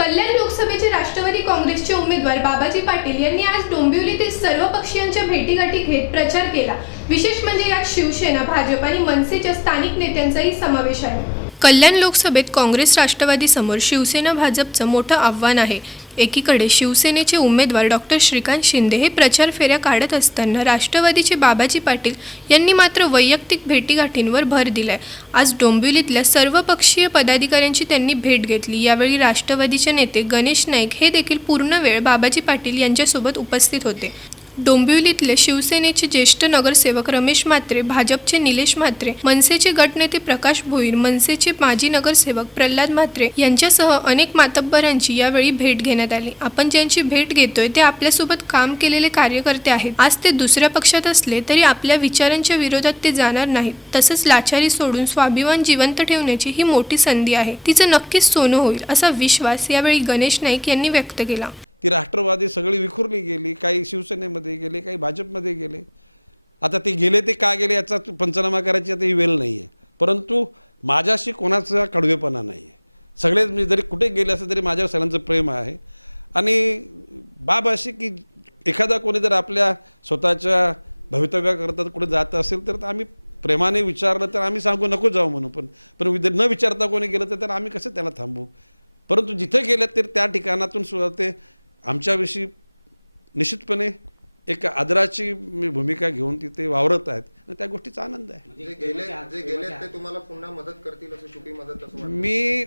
कल्याण लोकसभेचे राष्ट्रवादी काँग्रेसचे उमेदवार बाबाजी पाटील यांनी आज डोंबिवलीतील सर्व पक्षीयांच्या भेटीगाठी घेत प्रचार केला. विशेष म्हणजे यात शिवसेना भाजप आणि मनसेच्या स्थानिक नेत्यांचाही समावेश आहे. कल्याण लोकसभेत काँग्रेस राष्ट्रवादीसमोर शिवसेना भाजपचं मोठं आव्हान आहे. एकीकडे शिवसेनेचे उमेदवार डॉक्टर श्रीकांत शिंदे हे प्रचार फेऱ्या काढत असताना राष्ट्रवादीचे बाबाजी पाटील यांनी मात्र वैयक्तिक भेटीगाठींवर भर दिलाय. आज डोंबिवलीतल्या सर्वपक्षीय पदाधिकाऱ्यांची त्यांनी भेट घेतली. यावेळी राष्ट्रवादीचे नेते गणेश नाईक हे देखील पूर्ण वेळ बाबाजी पाटील यांच्यासोबत उपस्थित होते. डोंबिवलीतले शिवसेनेचे ज्येष्ठ नगरसेवक रमेश म्हात्रे भाजपचे निलेश म्हात्रे मनसेचे गटनेते प्रकाश भोईर मनसेचे माजी नगरसेवक प्रल्हाद म्हात्रे यांच्यासह अनेक मातब्बरांची यावेळी भेट घेण्यात आली. आपण ज्यांची भेट घेतोय ते आपल्यासोबत काम केलेले कार्यकर्ते आहेत. आज ते दुसऱ्या पक्षात असले तरी आपल्या विचारांच्या विरोधात ते जाणार नाहीत. तसंच लाचारी सोडून स्वाभिमान जिवंत ठेवण्याची ही मोठी संधी आहे. तिचं नक्कीच सोनं होईल असा विश्वास यावेळी गणेश नाईक यांनी व्यक्त केला. ती राष्ट्रवादी सगळी विखुरली गेली काही शिवसेनेमध्ये गेले काही भाजपमध्ये गेले. आता ते गेले ते का गेले याचा पंचनामा करायची आता ही वेळ नाही आहे परंतु माझ्याशी कोणाचा कडवेपणा नाही आहे सगळे मी जरी कुठे गेले असं तरी माझ्यावर सगळ्यांचं प्रेम आहे. आणि बाब अशी की एखादा कोणी जर आपल्या स्वतःच्या भवितव्याकरता कुठे जात असेल तर आम्ही प्रेमाने विचारलं तर आम्ही सांगू नको जाऊ म्हणून पण. पण जर न विचारता कोणी गेलं तर आम्ही कसं त्याला थांबू परंतु जिथे गेलं तर त्या ठिकाणातून सुद्धा ते आमच्याविषयी निश्चितपणे एक आदराची मी भूमिका घेऊन तिथे वावरत आहेत. आणि त्या गोष्टीचा आनंद आहे. मी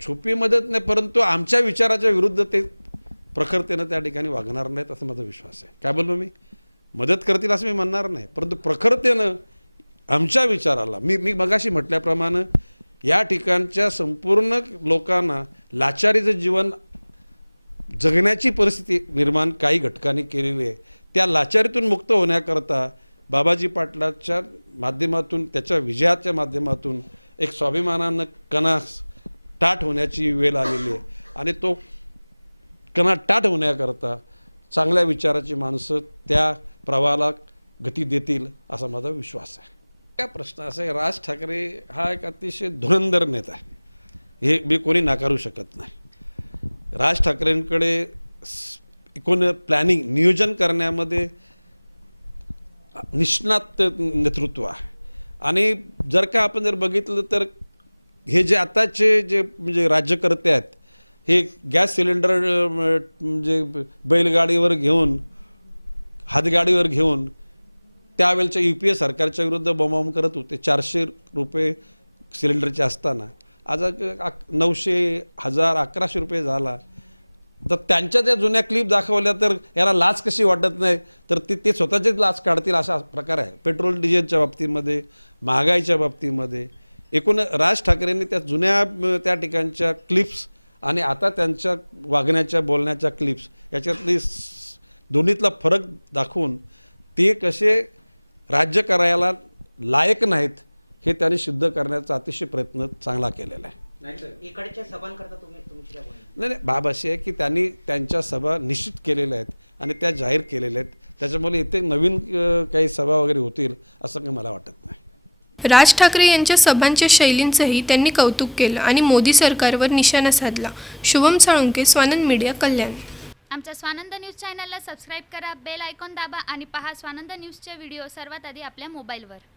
छुपी मदत नाही परंतु आमच्या विचाराच्या विरुद्ध ते प्रखरतेनं त्या ठिकाणी वागणार नाहीत असं माझा विश्वास आहे. काय बोललो मी? मदत करतील असं मी म्हणणार नाही परंतु प्रखरतेनं आमच्या विचाराला मी मी मगाशी म्हटल्याप्रमाणे या ठिकाणच्या संपूर्ण लोकांना लाचारीचं जीवन जगण्याची परिस्थिती निर्माण काही घटकांनी केलेली आहे. त्या लाचारीतून मुक्त होण्याकरता बाबाजी पाटलाच्या माध्यमातून त्याच्या विजयाच्या माध्यमातून एक स्वाभिमानानं कणास ताट होण्याची वेळ आलेली आहे. आणि तो कणा ताट होण्याकरता चांगल्या विचाराची माणसं त्या प्रवाहाला गती देतील असा माझा विश्वास आहे. काय प्रश्न असा आहे राज ठाकरे हा एक अतिशय धुरंधर नेता आहे. हे मी कोणी नाकारू शकत नाही. राज ठाकरेंकडे एकूण प्लॅनिंग नियोजन करण्यामध्ये निष्णात नेतृत्व आहे. आणि जर का आपण जर बघितलं तर हे जे आताचे जे म्हणजे राज्यकर्ते आहेत हे गॅस सिलेंडर म्हणजे बैलगाडीवर घेऊन हातगाडीवर घेऊन त्यावेळच्या यू पी ए सरकारच्या विरुद्ध बॉम्ब करत होते. चारशे रुपये सिलेंडरचे असताना. आज अक- नऊशे हजार अकराशे रुपये झाला. तर त्यांच्या त्या जुन्या क्लिप दाखवल्या तर याला लाच कशी वाटत नाही? तर ते ते स्वतःचेच लाच काढतील असा प्रकार आहे. पेट्रोल डिझेलच्या बाबतीमध्ये महागाईच्या बाबतीमध्ये. एकूण राज ठाकरेंनी त्या जुन्या त्या ठिकाणच्या क्लिप्स आणि आता त्यांच्या वागण्याच्या बोलण्याच्या क्लिप्स याच्यातली दोन्हीतला फरक दाखवून ते कसे राज्य करायला लायक नाहीत हे त्यांनी सिद्ध करण्याचा अतिशय प्रयत्न चांगला केलेला आहे. इकडच्या सभांकरता तुम्ही तुमची? नाही नाही बाब अशी आहे की त्यांनी त्यांच्या सभा निश्चित केलेल्या आहेत आणि त्या जाहीर केलेल्या आहेत. त्याच्यामुळे इथे नवीन काही सभा वगैरे होतील असं काही मला वाटत नाही. राज ठाकरे यांच्या सभांच्या शैलींचंही त्यांनी कौतुक केलं आणि मोदी सरकारवर निशाणा साधला. शुभम साळुंके स्वानंद मीडिया कल्याण. आमच्या स्वानंद न्यूज चॅनलला सबस्क्राईब करा बेल आयकॉन दाबा आणि पहा स्वानंद न्यूजचे व्हिडिओ सर्वात आधी आपल्या मोबाईलवर.